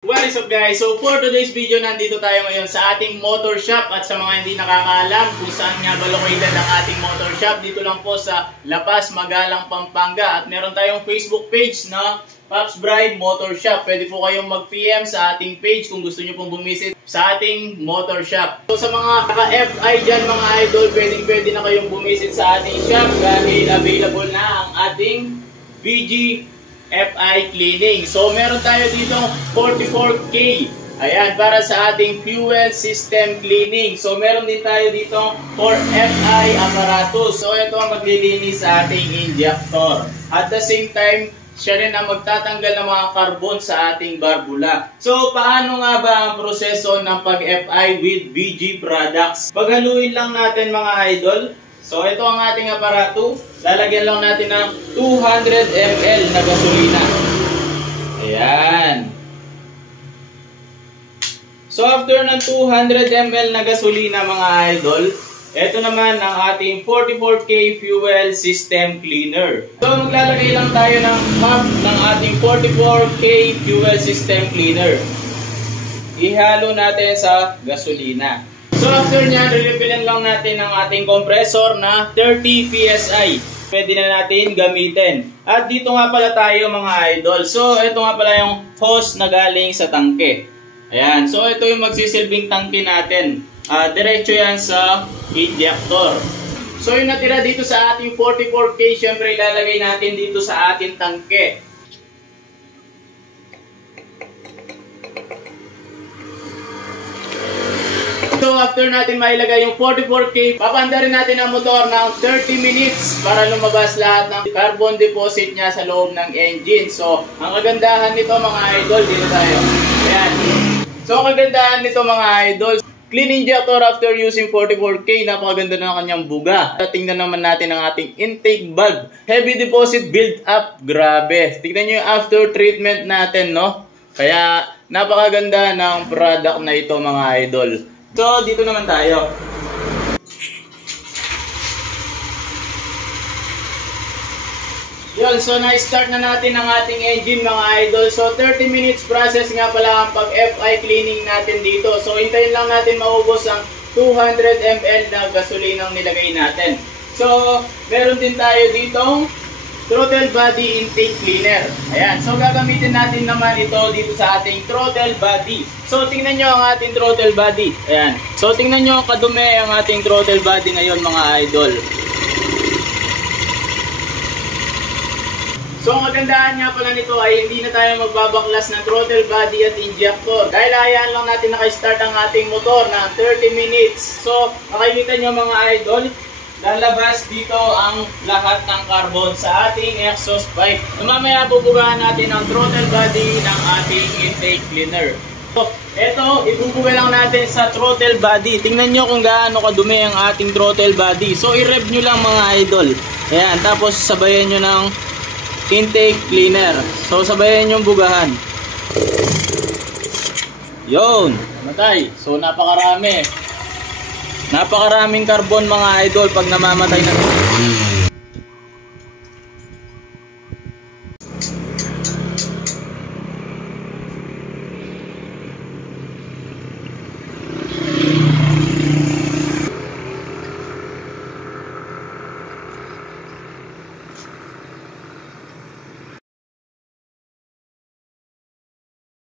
What is up guys? So for today's video, nandito tayo ngayon sa ating motor shop. At sa mga hindi nakakaalam kung saan nga ba located ang ating motor shop, dito lang po sa La Paz, Magalang, Pampanga. At meron tayong Facebook page na Pops Bride Motor Shop. Pwede po kayong mag-PM sa ating page kung gusto nyo pong bumisit sa ating motor shop. So sa mga naka-FI dyan mga idol, pwede na kayong bumisit sa ating shop dahil available na ang ating VG FI cleaning. So meron tayo dito 44K. Ayan, para sa ating fuel system cleaning. So meron din tayo dito for FI apparatus. So ito ang maglilinis sa ating injector. At the same time, siya rin ang magtatanggal ng mga carbon sa ating barbula. So paano nga ba ang proseso ng pag-FI with VG products? Paghaluin lang natin mga idol. So ito ang ating aparato. Lalagyan lang natin ng 200 ml na gasolina. Ayan. So after ng 200 ml na gasolina mga idol, ito naman ang ating 44K fuel system cleaner. So maglalagay lang tayo ng half ng ating 44K fuel system cleaner. Ihalo natin sa gasolina. So after nyan, re-refillan lang natin ang ating compressor na 30 PSI. Pwede na natin gamitin. At dito nga pala tayo mga idol. So ito nga pala yung hose na galing sa tangke. Ayan. So ito yung magsisilbing tangke natin. Diretso yan sa injector. So yung natira dito sa ating 44K, syempre ilalagay natin dito sa ating tangke. So after natin mailagay yung 44K, papandarin natin ang motor ng 30 minutes para lumabas lahat ng carbon deposit niya sa loob ng engine. So ang kagandahan nito mga idol, dito tayo. Ayan. So ang kagandahan nito mga idol, clean injector after using 44K, napakaganda na kanyang buga. Tingnan naman natin ang ating intake valve. Heavy deposit build up, grabe. Tingnan nyo yung after treatment natin, no? Kaya napakaganda ng product na ito mga idol. So, dito naman tayo. Yun, so na-start na natin ang ating engine mga idol. So, 30 minutes process nga pala ang pag-FI cleaning natin dito. So, hintayin lang natin maubos ang 200 ml na gasolina ang nilagay natin. So, meron din tayo ditong throttle body intake cleaner. Ayan. So, gagamitin natin naman ito dito sa ating throttle body. So, tingnan nyo ang ating throttle body. Ayan. So, tingnan nyo kadumi ang ating throttle body ngayon mga idol. So, ang kagandahan nga pala nito ay hindi na tayo magbabaklas ng throttle body at injector. Dahil hayaan lang natin naka-start ang ating motor na 30 minutes. So, makikita nyo mga idol, lalabas dito ang lahat ng carbon sa ating exhaust pipe. Mamaya bubugahan natin ang throttle body ng ating intake cleaner. So, eto, ibubuga lang natin sa throttle body. Tingnan nyo kung gaano kadumi ang ating throttle body. So, i-rev nyo lang mga idol. Ayan, tapos sabayan nyo ng intake cleaner. So, sabayan nyo bugahan. Yun, matay. So, napakarami. Napakaraming carbon mga idol pag namamatay na ito.